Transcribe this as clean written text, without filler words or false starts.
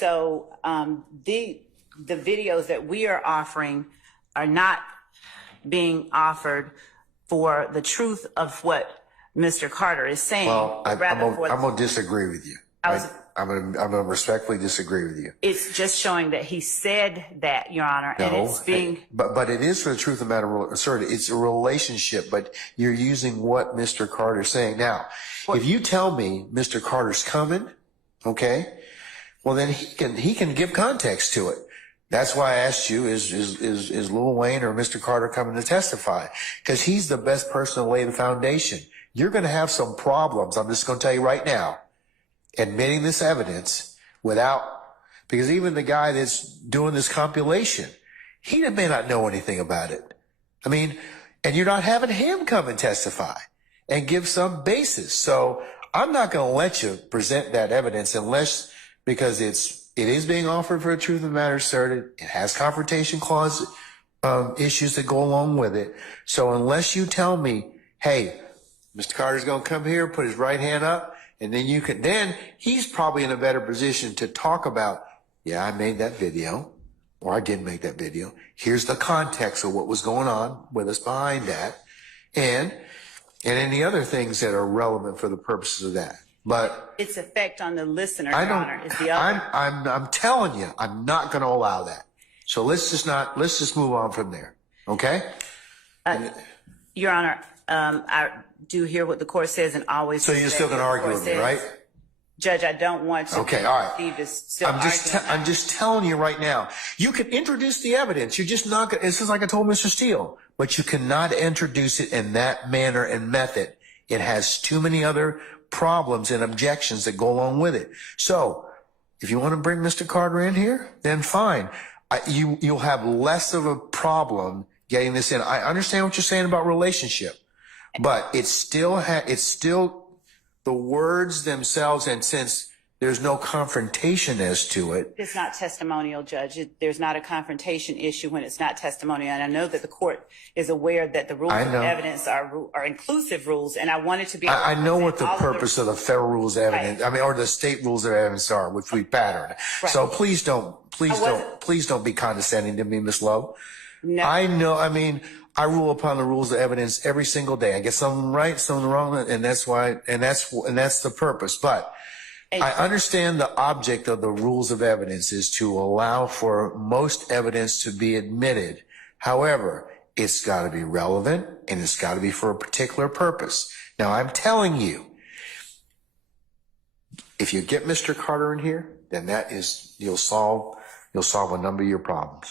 So the videos that we are offering are not being offered for the truth of what Mr. Carter is saying. Well, I'm going to disagree with you. I'm going to respectfully disagree with you. It's just showing that he said that, Your Honor, No, and it's being... But it is for the truth of the matter, sir. It's a relationship, but you're using what Mr. Carter's saying. Now, if you tell me Mr. Carter's coming, okay, well then he can give context to it. That's why I asked you, is Lil Wayne or Mr. Carter coming to testify? Because he's the best person to lay the foundation. You're going to have some problems. I'm just going to tell you right now, admitting this evidence because even the guy that's doing this compilation, he may not know anything about it. I mean, and you're not having him come and testify and give some basis. So I'm not going to let you present that evidence because it is being offered for a truth of the matter asserted. It has confrontation clause issues that go along with it. So unless you tell me, hey, Mr. Carter's going to come here, put his right hand up, and then he's probably in a better position to talk about, yeah, I made that video, or I didn't make that video. Here's the context of what was going on with us behind that, and any other things that are relevant for the purposes of that. But its effect on the listener, Your Honor, is the other. I'm telling you, I'm not going to allow that. So let's just move on from there. Okay? Your Honor, I do hear what the court says and always. So you're still going to argue with me, right? Judge, I don't want to. Okay, all right. I'm just telling you right now. You can introduce the evidence. You're just not going to. This is like I told Mr. Steele, but you cannot introduce it in that manner and method. It has too many other problems and objections that go along with it. So if you want to bring Mr. Carter in here, then fine. You'll have less of a problem getting this in. I understand what you're saying about relationship, but it's still the words themselves. And since there's no confrontation as to it. It's not testimonial, Judge. There's not a confrontation issue when it's not testimonial. And I know that the court is aware that the rules of evidence are inclusive rules. And I wanted to be. I know what the purpose of the federal rules of evidence, or the state rules of evidence are, which we pattern. Right. So please don't be condescending to me, Ms. Lowe. No. I know. I mean, I rule upon the rules of evidence every single day. I get some right, some wrong, and that's the purpose. But I understand the object of the rules of evidence is to allow for most evidence to be admitted. However, it's got to be relevant and it's got to be for a particular purpose. Now, I'm telling you, if you get Mr. Carter in here, then you'll solve a number of your problems.